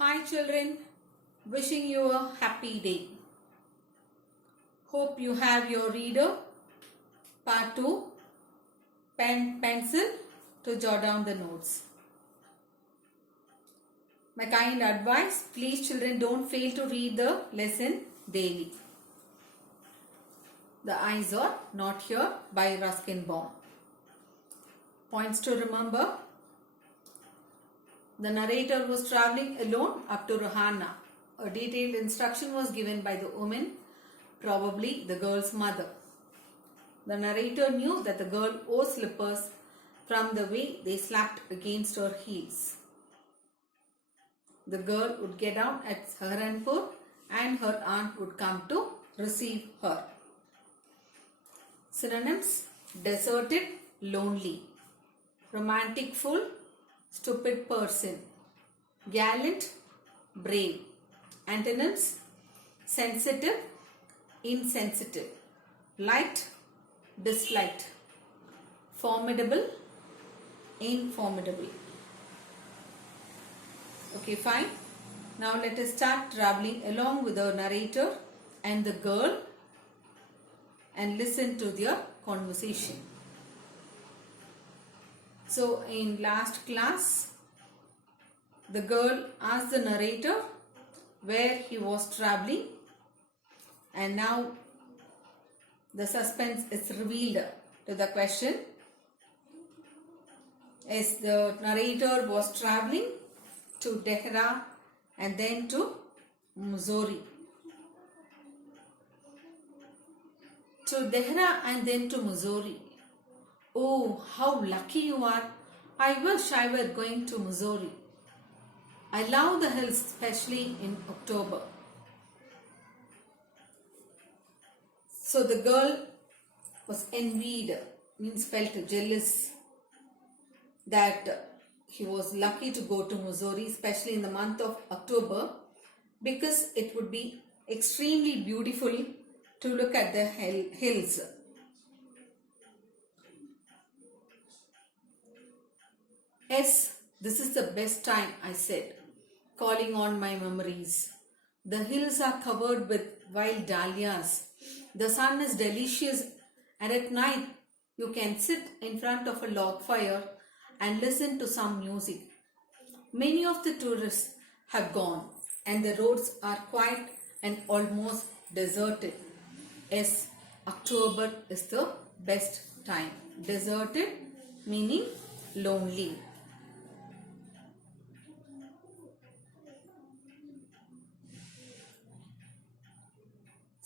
Hi children, wishing you a happy day. Hope you have your reader, part 2, pen, pencil to jot down the notes. My kind advice, please children don't fail to read the lesson daily. The Eyes Are Not Here by Ruskin Bond. Points to remember. The narrator was travelling alone up to Rohana. A detailed instruction was given by the woman, probably the girl's mother. The narrator knew that the girl wore slippers from the way they slapped against her heels. The girl would get down at Saharanpur and her aunt would come to receive her. Synonyms: deserted, lonely; romantic fool, stupid person; gallant, brave. Antonyms: sensitive, insensitive; liked, disliked; formidable, informidable. Okay, fine. Now let us start traveling along with the narrator and the girl and listen to their conversation. So in last class, the girl asked the narrator where he was traveling, and now the suspense is revealed to the question. As the narrator was traveling to Dehra and then to Missouri. To Dehra and then to Missouri. Oh, how lucky you are. I wish I were going to Missouri. I love the hills, especially in October. So the girl was envied, means felt jealous that he was lucky to go to Missouri, especially in the month of October, because it would be extremely beautiful to look at the hills. Yes, this is the best time, I said, calling on my memories. The hills are covered with wild dahlias. The sun is delicious, and at night you can sit in front of a log fire and listen to some music. Many of the tourists have gone and the roads are quiet and almost deserted. Yes, October is the best time. Deserted meaning lonely.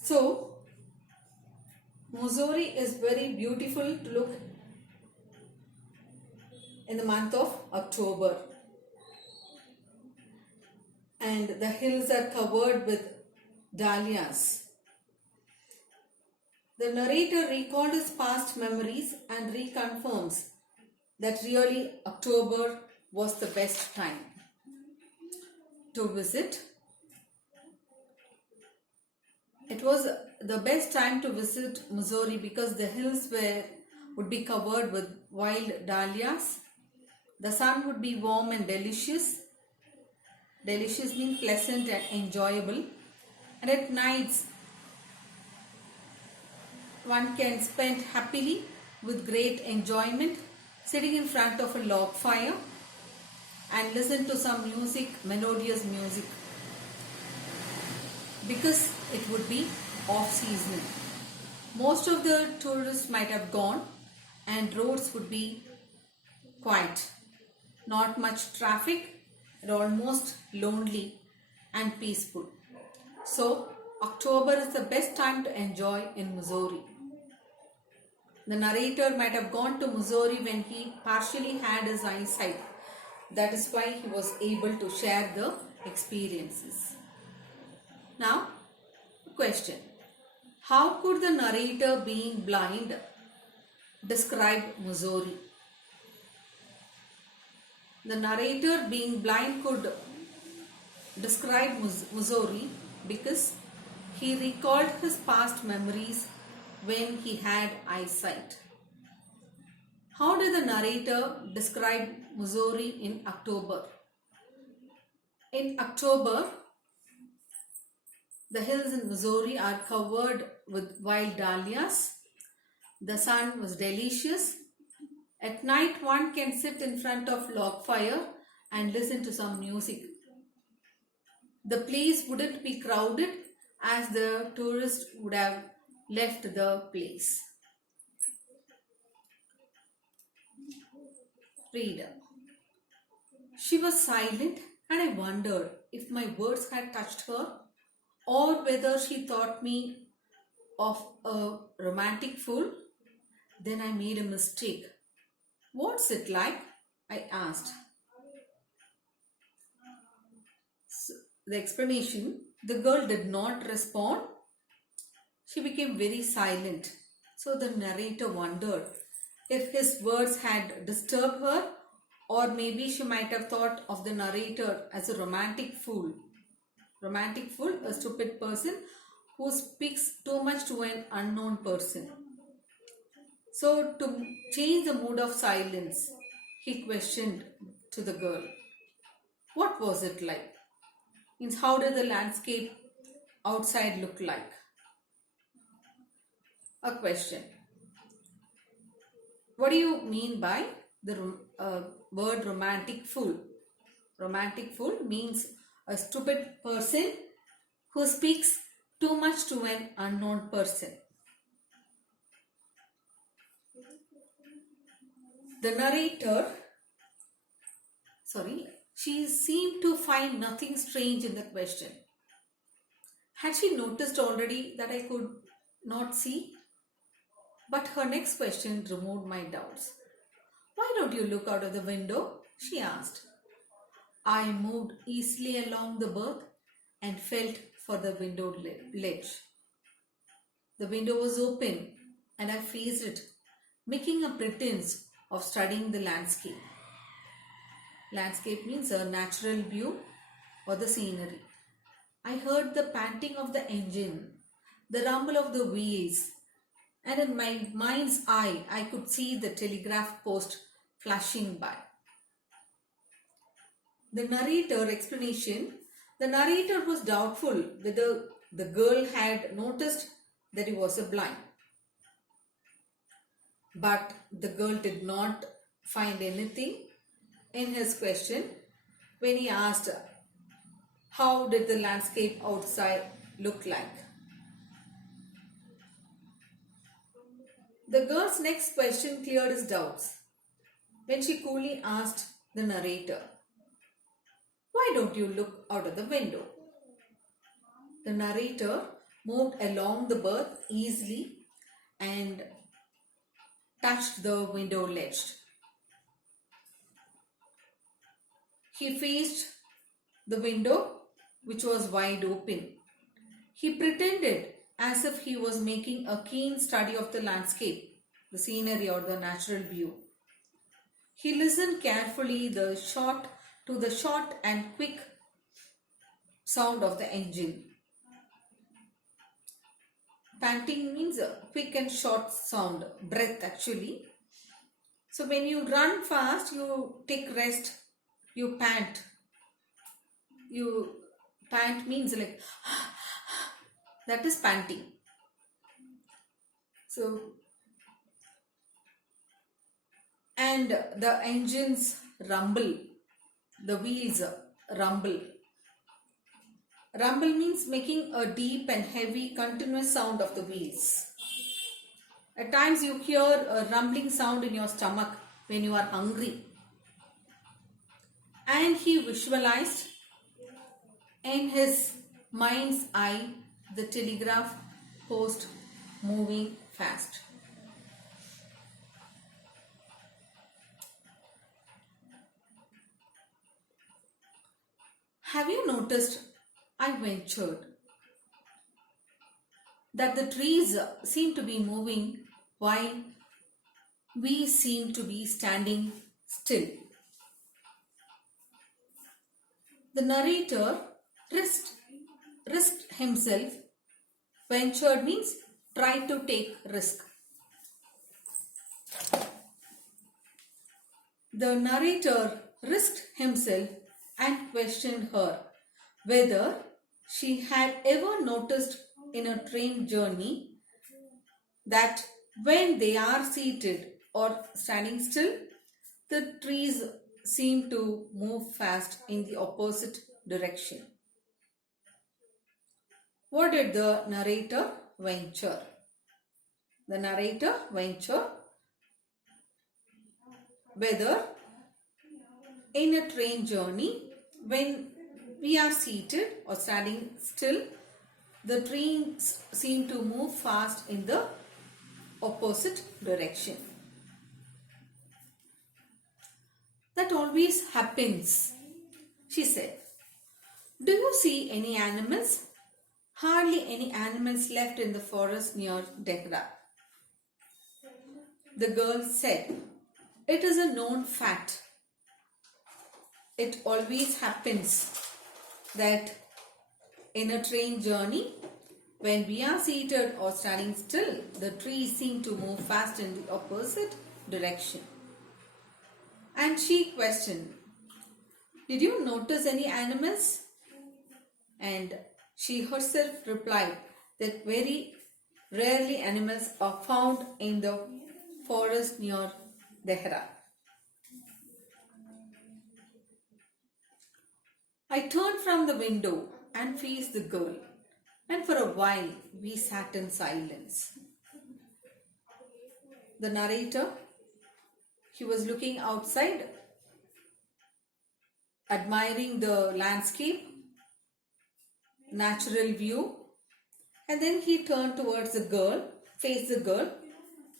So, Missouri is very beautiful to look in the month of October, and the hills are covered with dahlias. The narrator recalled his past memories and reconfirms that really October was the best time to visit. It was the best time to visit Missouri because the hills would be covered with wild dahlias. The sun would be warm and delicious. Delicious means pleasant and enjoyable. And at nights, one can spend happily with great enjoyment, sitting in front of a log fire and listen to some music, melodious music, because it would be off-season. Most of the tourists might have gone and roads would be quiet. Not much traffic and almost lonely and peaceful. So, October is the best time to enjoy in Missouri. The narrator might have gone to Missouri when he partially had his eyesight. That is why he was able to share the experiences. Now, question. How could the narrator, being blind, describe Missouri? The narrator, being blind, could describe Missouri because he recalled his past memories when he had eyesight. How did the narrator describe Missouri in October? In October, the hills in Missouri are covered with wild dahlias. The sun was delicious. At night, one can sit in front of log fire and listen to some music. The place wouldn't be crowded as the tourists would have left the place. Reader. She was silent and I wondered if my words had touched her or whether she thought me of a romantic fool. Then I made a mistake. What's it like? I asked. The explanation, the girl did not respond. She became very silent. So the narrator wondered if his words had disturbed her, or maybe she might have thought of the narrator as a romantic fool. Romantic fool, a stupid person who speaks too much to an unknown person. So to change the mood of silence, he questioned to the girl, what was it like? Means how did the landscape outside look like? A question. What do you mean by the word romantic fool? Romantic fool means a stupid person who speaks too much to an unknown person. The narrator, she seemed to find nothing strange in the question. Had she noticed already that I could not see? But her next question removed my doubts. Why don't you look out of the window? She asked. I moved easily along the berth and felt for the window ledge. The window was open and I faced it, making a pretense of studying the landscape. Landscape means a natural view or the scenery. I heard the panting of the engine, the rumble of the wheels, and in my mind's eye, I could see the telegraph post flashing by. The narrator explanation, the narrator was doubtful whether the girl had noticed that he was blind. But the girl did not find anything in his question when he asked her, how did the landscape outside look like? The girl's next question cleared his doubts when she coolly asked the narrator, why don't you look out of the window? The narrator moved along the berth easily and touched the window ledge. He faced the window, which was wide open. He pretended as if he was making a keen study of the landscape, the scenery or the natural view. He listened carefully to the short and quick sound of the engine. Panting means a quick and short sound, breath actually. So when you run fast, you take rest, you pant. You pant means like that is panting. So and the engines rumble, the wheels rumble. Rumble means making a deep and heavy continuous sound of the wheels. At times you hear a rumbling sound in your stomach when you are hungry. And he visualized in his mind's eye the telegraph post moving fast. Have you noticed, I ventured, that the trees seem to be moving while we seem to be standing still? The narrator risked himself. Ventured means try to take risk. The narrator risked himself and questioned her whether she had ever noticed in a train journey that when they are seated or standing still, the trees seem to move fast in the opposite direction. What did the narrator venture? The narrator ventured whether in a train journey, when we are seated or standing still, the trains seem to move fast in the opposite direction. That always happens, she said. Do you see any animals? Hardly any animals left in the forest near Dehra. The girl said, it is a known fact. It always happens that in a train journey, when we are seated or standing still, the trees seem to move fast in the opposite direction. And she questioned, did you notice any animals? And she herself replied that very rarely animals are found in the forest near Dehra. I turned from the window and faced the girl, and for a while we sat in silence. The narrator, he was looking outside, admiring the landscape, natural view, and then he turned towards the girl, faced the girl,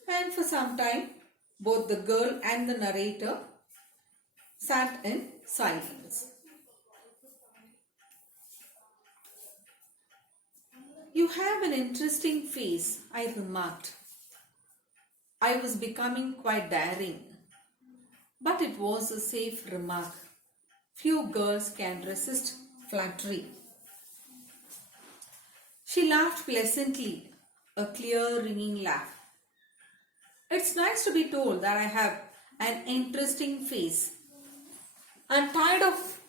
and for some time both the girl and the narrator sat in silence. You have an interesting face, I remarked. I was becoming quite daring, but it was a safe remark. Few girls can resist flattery. She laughed pleasantly, a clear ringing laugh. It's nice to be told that I have an interesting face. I'm tired of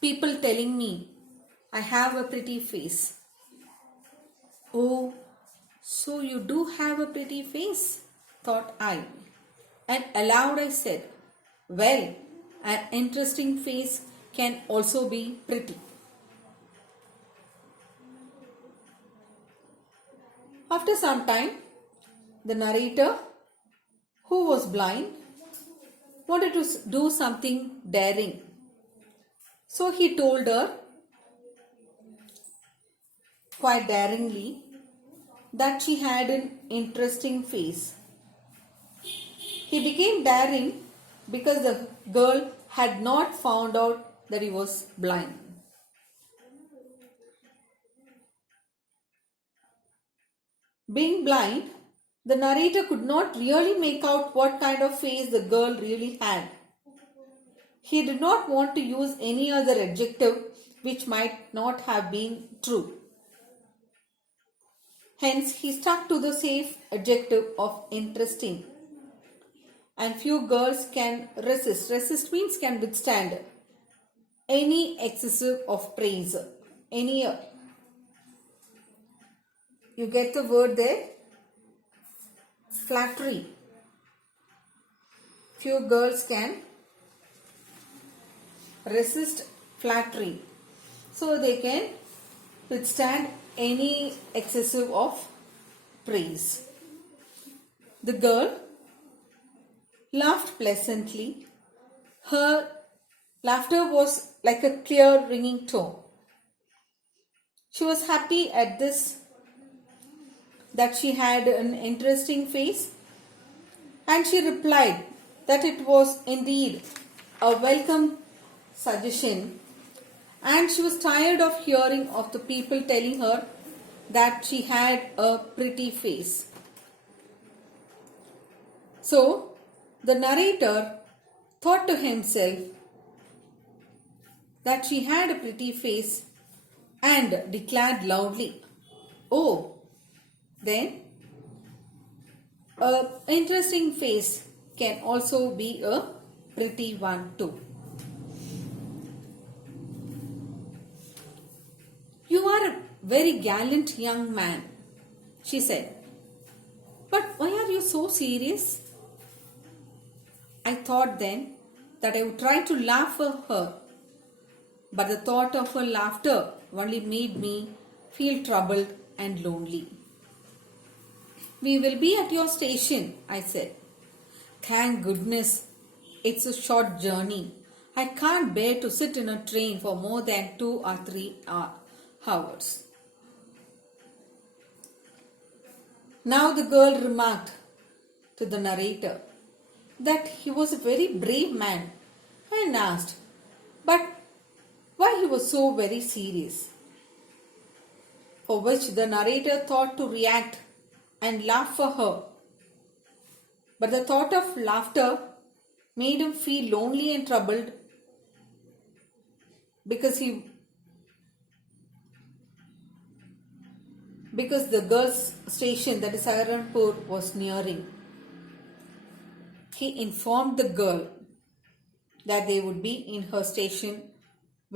people telling me I have a pretty face. Oh, so you do have a pretty face, thought I. And aloud I said, well, an interesting face can also be pretty. After some time, the narrator, who was blind, wanted to do something daring. So he told her, quite daringly, that she had an interesting face. He became daring because the girl had not found out that he was blind. Being blind, the narrator could not really make out what kind of face the girl really had. He did not want to use any other adjective which might not have been true. Hence, he stuck to the safe adjective of interesting. And few girls can resist. Resist means can withstand any excessive of praise. You get the word there? Flattery. Few girls can resist flattery. So they can withstand any excessive of praise. The girl laughed pleasantly. Her laughter was like a clear ringing tone. She was happy at this, that she had an interesting face, and she replied that it was indeed a welcome suggestion, and she was tired of hearing of the people telling her that she had a pretty face. So, the narrator thought to himself that she had a pretty face and declared loudly, oh, then an interesting face can also be a pretty one too. "You are a very gallant young man," she said. "But why are you so serious?" I thought then that I would try to laugh for her, but the thought of her laughter only made me feel troubled and lonely. "We will be at your station," I said. "Thank goodness it's a short journey. I can't bear to sit in a train for more than 2 or 3 hours." Now the girl remarked to the narrator that he was a very brave man and asked, but why he was so very serious? For which the narrator thought to react and laugh for her. But the thought of laughter made him feel lonely and troubled because the girl's station, that is Saharanpur, was nearing. He informed the girl that they would be in her station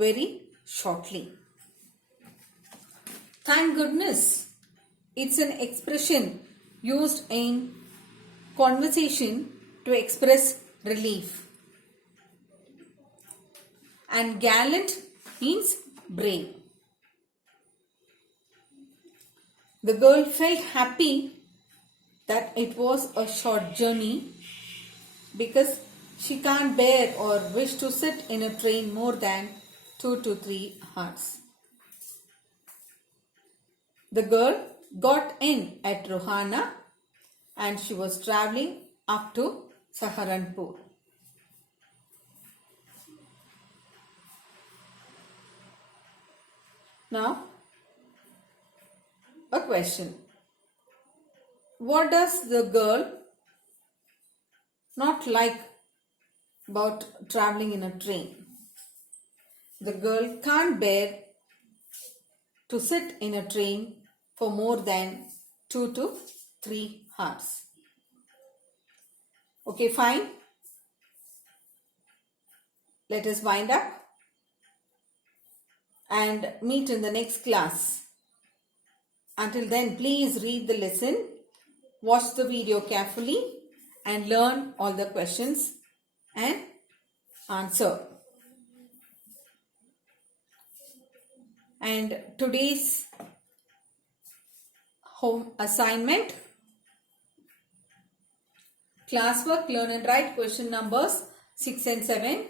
very shortly. Thank goodness, it's an expression used in conversation to express relief. And gallant means brave. The girl felt happy that it was a short journey because she can't bear or wish to sit in a train more than 2 to 3 hours. The girl got in at Rohana and she was travelling up to Saharanpur. Now, a question. What does the girl not like about travelling in a train? The girl can't bear to sit in a train for more than 2 to 3 hours. Okay, fine. Let us wind up and meet in the next class. Until then, please read the lesson, watch the video carefully and learn all the questions and answer. And today's home assignment, classwork, learn and write question numbers 6 and 7,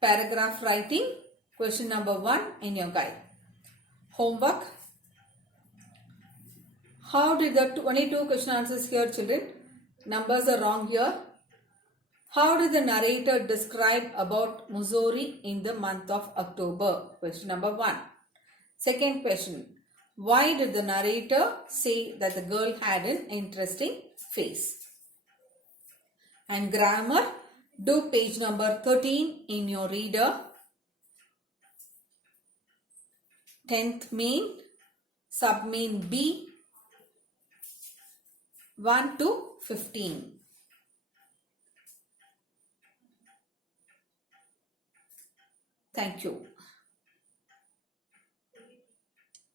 paragraph writing, question number 1 in your guide. Homework. How did the 22 question answers here, children? Numbers are wrong here. How did the narrator describe about Missouri in the month of October? Question number 1. Second question. Why did the narrator say that the girl had an interesting face? And grammar, do page number 13 in your reader. 10th main, submain B, 1 to 15. Thank you.